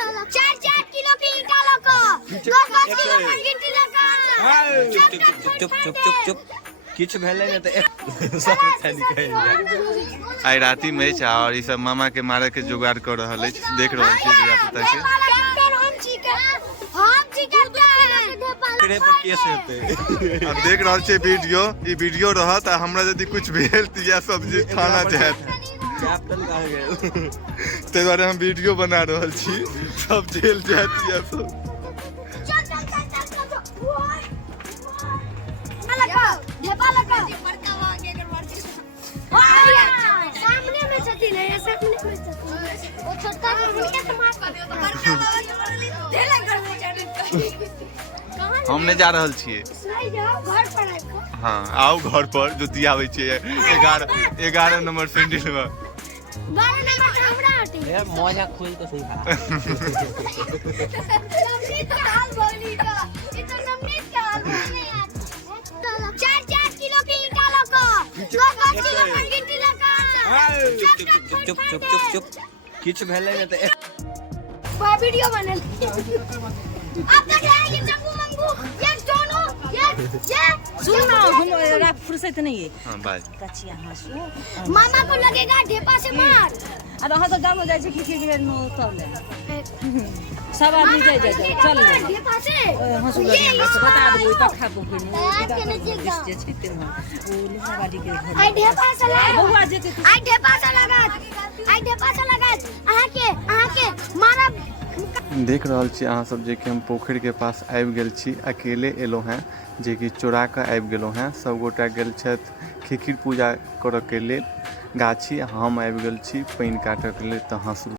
4 kilo की ईंटा लको 10 kilo की गिट्टी लका चुप चुप चुप चुप किछ भेले न त सब निकल आई राती मैच और ई सब मामा के मारे के जुगाड़ कर रहल अछि देख रहल छी धिया पुता के फिरे पर केस हेते अब देख रहल छी वीडियो ई वीडियो रहत आ हमरा यदि कुछ भेल त या सब्जी खाना जात कैप्टन कह गेल ते दुआरे हम वीडियो बना रहल छी सब जेल जात या सब सामने में छथि नहीं ऐसे सामने में छथि वो छोटा मुनिया से मार कर दियो तो बड़का ढेला कर दे हम नहीं जा रहल छिए घर पर हां आओ घर पर जो दियावे छिए 11 नंबर सैंडल में 12 नंबर हमरा हटे ए मोजा खोल के सही खा नमनीत का हाल बोली का ये तो नमनीत का हाल बोलने यार 4 किलो की ईंटा लको 10 किलो की गिट्टी लका चुप चुप चुप चुप किछ भेले न त वीडियो बनल अब तक ये चंगू मंगू ये दोनों ये सुनो हम रात फुर्सत नहीं है हां बाज कचिया हंसू मामा को लगेगा ढेपा से मार अब हां तो जानो जाय छै की बेर नो सब ले सब आदमी जाय चल ले ढेपा से हंसू लगे बता दो त खाबो के नो जे छै ते ओ निसावादी के घर आई ढेपा से लगा बउआ जे आई ढेपा से लगा आहा के मानव देख रहल छी अहाँ सब जे कि हम पोखर के पास आबि गेल छी अकेले एलो हैं जे कि चोरा के आबि गेलो हैं सब गोटा गेल छथि खिखिर पूजा करऽ के लेल गाछी हम आबि गेल छी पानि काटऽ के लेल तऽ हंसू